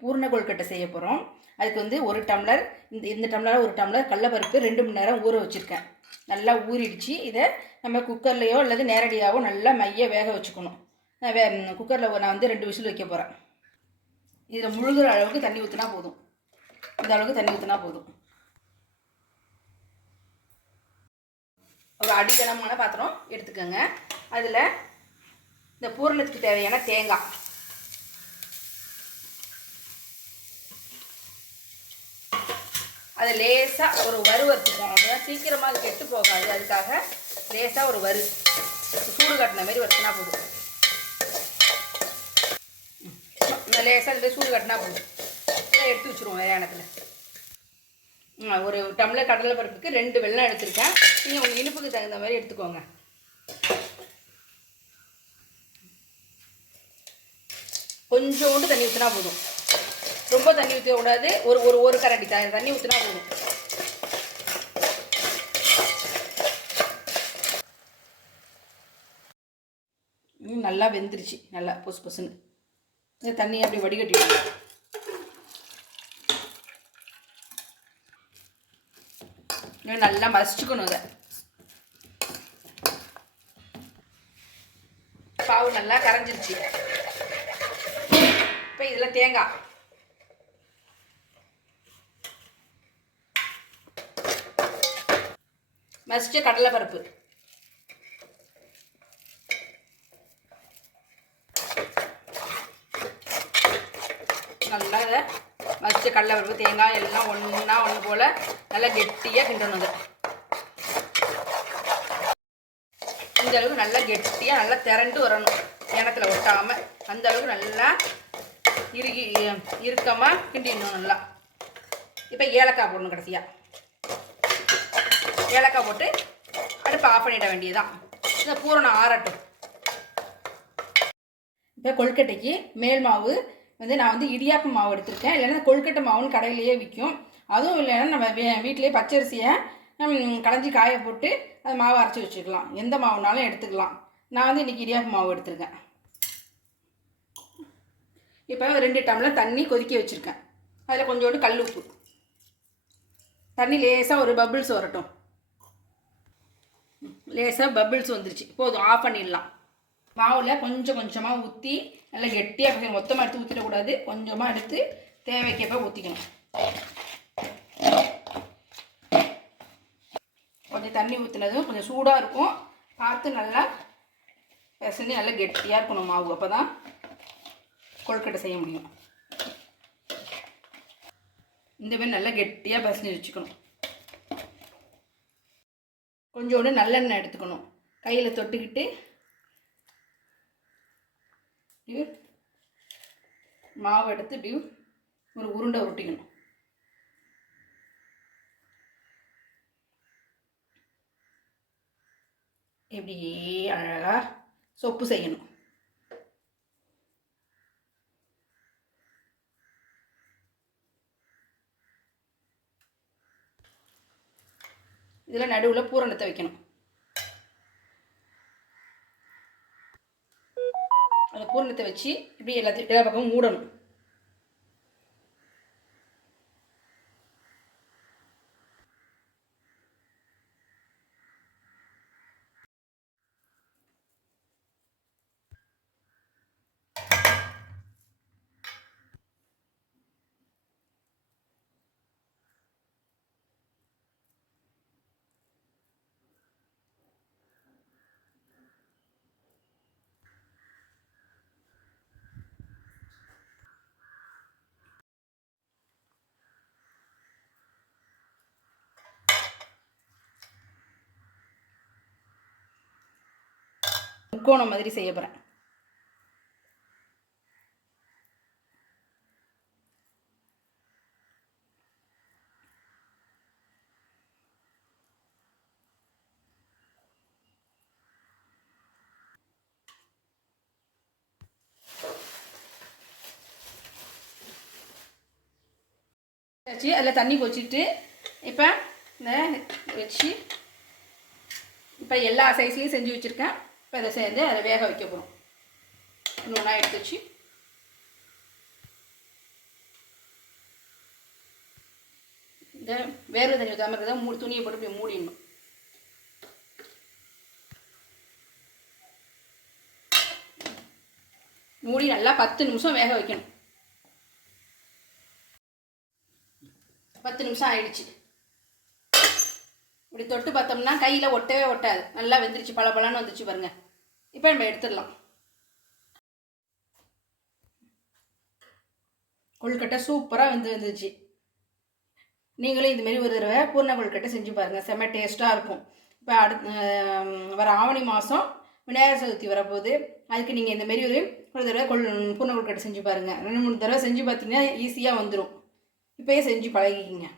பூர்ண கொழுக்கட்டை செய்ய போகிறோம். அதுக்கு வந்து ஒரு டம்ளர் இந்த டம்ளராக ஒரு டம்ளர் கடலைப்பருப்பு 2 மணி நேரம் ஊற வச்சுருக்கேன். நல்லா ஊறிடுச்சு. இதை நம்ம குக்கர்லேயோ அல்லது நேரடியாகவோ நல்லா மைய வேக வச்சுக்கணும். குக்கரில் நான் வந்து 2 விசில் வைக்க போகிறேன். இதில் முழுகிற அளவுக்கு தண்ணி ஊற்றினா போதும். இந்த அளவுக்கு தண்ணி ஊற்றினா போதும். ஒரு அடிக்கனமான பாத்திரம் எடுத்துக்கோங்க. அதில் இந்த பூரணத்துக்கு தேவையான தேங்காய், அதை லேசாக ஒரு வறுவறுத்துக்கும். அதுதான் சீக்கிரமாக அது கெட்டு போகாது. அதுக்காக லேசாக ஒரு சூடு காட்டின மாதிரி வறுத்துனா போதும். இந்த லேசாக இந்த சூடு காட்டினா போதும். இதை எடுத்து வச்சுருவோம் வேலையானத்தில். ஒரு டம்ளர் கடலை பருப்புக்கு 2 வெல்லம் எடுத்துருக்கேன். நீங்கள் உங்கள் இனிப்புக்கு தகுந்த மாதிரி எடுத்துக்கோங்க. கொஞ்சோண்டு தண்ணி ஊற்றினா போதும். ரொம்ப தண்ணி ஊற்றக்கூடாது. ஒரு கரண்டி தண்ணி ஊற்றினா போதும். நல்லா வெந்துருச்சு. நல்லா பொசு பொசுன்னு இந்த தண்ணியை அப்படி வடிகட்டிடுவோம். நல்லா மசிச்சுக்கணும். இதை பாவு நல்லா கரைஞ்சிருச்சு. இப்போ இதில் தேங்காய், மசிச்ச கடலைப்பருப்பு, நல்லா இதை மசிச்ச கடலைப்பருப்பு தேங்காய் எல்லாம் ஒன்று போல் நல்லா கெட்டியாக கிண்டணும். இந்த அளவுக்கு நல்லா கெட்டியாக நல்லா திரண்டு வரணும். எண்ணத்தில் ஒட்டாமல் அந்த அளவுக்கு நல்லா இறுக்கமாக கிண்டிடணும் நல்லா. இப்போ ஏலக்காய் போடணும். கடைசியாக ஏலக்காய் போட்டு அடுப்பை ஆஃப் பண்ணிட வேண்டியதுதான். இந்த பூரணம் ஆறட்டும். இப்போ கொழுக்கட்டைக்கு மேல் மாவு வந்து நான் வந்து இடியாப்பு மாவு எடுத்துருக்கேன். இல்லைன்னா கொழுக்கட்டை மாவுன்னு கடையிலேயே விற்கும். அதுவும் இல்லைன்னா நம்ம வீட்டிலேயே பச்சரிசியை களைஞ்சி காய போட்டு அது மாவு அரைச்சி வச்சுக்கலாம். எந்த மாவுனாலும் எடுத்துக்கலாம். நான் வந்து இன்றைக்கி இடியாப்பு மாவு எடுத்துருக்கேன். இப்போ 2 டம்ளர் தண்ணி கொதிக்க வச்சுருக்கேன். அதில் கொஞ்சோண்டு கல் உப்பு. தண்ணி லேசாக ஒரு பபிள்ஸ் வரட்டும். லேசாக பபிள்ஸ் வந்துருச்சு. போதும், ஆஃப் பண்ணிடலாம். மாவில் கொஞ்சம் கொஞ்சமாக ஊற்றி நல்லா கெட்டியாக மொத்தமாக எடுத்து ஊற்றிடக்கூடாது. கொஞ்சமாக எடுத்து தேவைக்கப்போ ஊற்றிக்கணும். கொஞ்சம் தண்ணி ஊற்றினதும் கொஞ்சம் சூடாக இருக்கும். பார்த்து நல்லா பிசைஞ்சு நல்லா கெட்டியாக இருக்கணும் மாவு. அப்போ தான் கொழுக்கட்டை செய்ய முடியும். இந்த மாதிரி நல்லா கெட்டியாக பிசைஞ்சு வச்சுக்கணும். கொஞ்சோண்டு நல்லெண்ணெய் எடுத்துக்கணும். கையில் தொட்டுக்கிட்டு மாவு எடுத்து இப்படி ஒரு உருண்டை உருட்டிக்கணும். இப்படி அழகாக சொப்பு செய்யணும். இதில் நடுவில் பூரணத்தை வைக்கணும். அந்த பூரணத்தை வச்சு இப்படி எல்லா பக்கமும் மூடணும். முக்கோணம் மாதிரி செய்ய போகிறேன். அதில் தண்ணி கொச்சிட்டு இப்போ இந்த வச்சு இப்போ எல்லா சைஸ்லேயும் செஞ்சு வச்சுருக்கேன். இப்போ இதை சேர்ந்து அதை வேக வைக்க போகிறோம். ஒன்றா எடுத்து வச்சு இதை வேர்வை தண்ணி ஊற்றாமல் இருக்கிறத துணியை போட்டு இப்படி மூடிடணும். மூடி நல்லா 10 நிமிஷம் வேக வைக்கணும். 10 நிமிஷம் ஆயிடுச்சு. இப்படி தொட்டு பார்த்தோம்னா கையில் ஒட்டவே ஒட்டாது. நல்லா வெந்துருச்சு, பளபளன்னு வந்துச்சு பாருங்கள். இப்போ நம்ம எடுத்துடலாம். கொழுக்கட்டை சூப்பராக வந்துருச்சு. நீங்களும் இதுமாரி ஒரு தடவை பூர்ண கொழுக்கட்டை செஞ்சு பாருங்கள், செம்ம டேஸ்ட்டாக இருக்கும். இப்போ வர ஆவணி மாதம் விநாயகர் சதுர்த்தி வரப்போகுது. அதுக்கு நீங்கள் இந்தமாரி ஒரு தடவை பூர்ண கொழுக்கட்டை செஞ்சு பாருங்கள். 2-3 தடவை செஞ்சு பார்த்தீங்கன்னா ஈஸியாக வந்துடும். இப்போயே செஞ்சு பழகிக்கிங்க.